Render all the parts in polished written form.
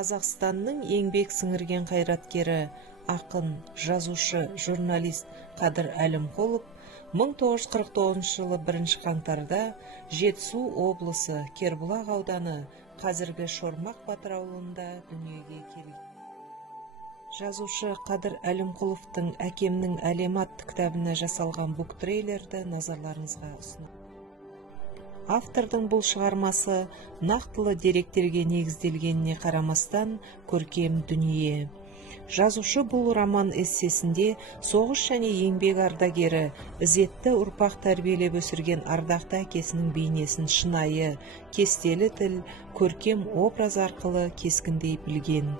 Қазақстанның еңбек сіңірген қайраткері, ақын, жазушы, журналист Қадыр Әлімқұлов 1949 жылы 1 қаңтарда Жетісу облысы Кербұлақ ауданы, қазіргі Шормақ Батыр ауылында дүниеге келген. Жазушы Қадыр Әлімқұловтың «Әкемнің әлемі» атты кітабына жасалған буктрейлерді назарларыңызға ұсынамын. Автордың бұл шығармасы нақтылы деректерге негізделгеніне қарамастан көркем дүние. Жазушы бұл роман-эссесінде соғыс және еңбек ардагері, ізетті ұрпақ тәрбиелеп өсірген ардақты әкесінің бейнесін шынайы, кестелі тіл, көркем образ арқылы кескіндей білген.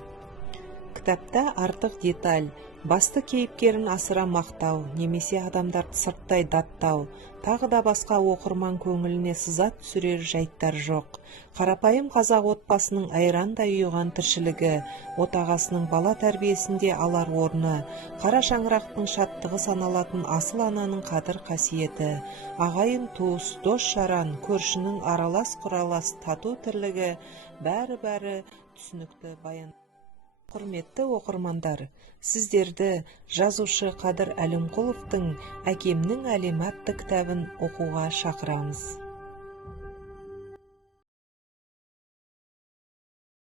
Кітапта артық деталь, басты кейіпкерін асыра мақтау, немесе адамдарды сырттай даттау, тағы да басқа оқырман көңіліне сызат түсірер жайттар жоқ. Қарапайым қазақ отбасының айрандай ұйыған тіршілігі, отағасының бала тәрбиесінде алар орны, қара шаңырақтың шаттығы саналатын асыл ананың қадір қасиеті, ағайын туыс, дос-жаран, көршінің аралас-құралас тату тірлігі, бәрі түсінікті баян. Құрметті оқырмандар, сіздерді жазушы Қадыр Әлімқұловтың «Әкемнің әлемі» атты кітабын оқуға шақырамыз.